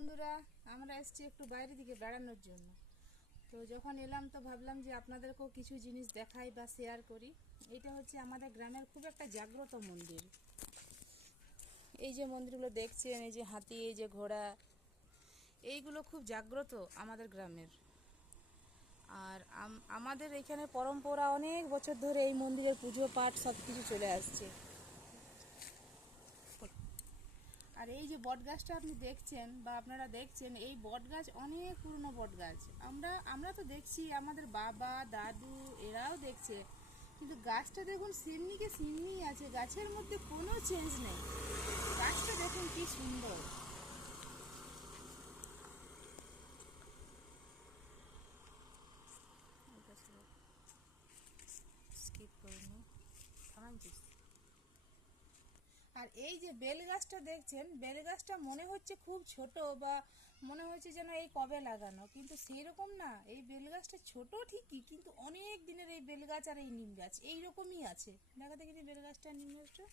বন্ধুরা, আমরা এসেছি একটু বাইরে দিকে বেড়ানোর জন্য। তো যখন এলাম তো ভাবলাম যে আপনাদেরকেও কিছু জিনিস দেখাই বা শেয়ার করি। এটা হচ্ছে আমাদের গ্রামের খুব একটা জাগ্রত মন্দির। এই যে মন্দিরগুলো দেখছেন, এই যে হাতি, এই যে ঘোড়া, এইগুলো খুব জাগ্রত আমাদের গ্রামের। আর আমাদের এখানে পরম্পরা অনেক বছর ধরে এই মন্দিরের পুজো পাঠ সব কিছু চলে আসছে। আর এই যে বট গাছটা আপনি দেখছেন বা আপনারা দেখছেন, এই বট গাছ অনেক পুরনো বট গাছ। আমরা তো দেখছি, আমাদের বাবা দাদু এরাও দেখছে, কিন্তু গাছটা দেখুন সিমনিকে সিমনি আছে, গাছের মধ্যে কোনো চেঞ্জ নেই। গাছটা দেখুন কি সুন্দর। স্কিপ করে নি, থামাচ্ছিস। আর এই যে বেল গাছটা দেখছেন, বেল গাছটা মনে হচ্ছে খুব ছোট, বা মনে হচ্ছে যেন এই কবে লাগানো, কিন্তু সেই রকম না। এই বেল গাছটা ছোট ঠিকই, কিন্তু অনেক দিনের এই বেল গাছ আর এই নিম গাছ এইরকমই আছে। দেখা দেখি বেল গাছটা নিম গাছটা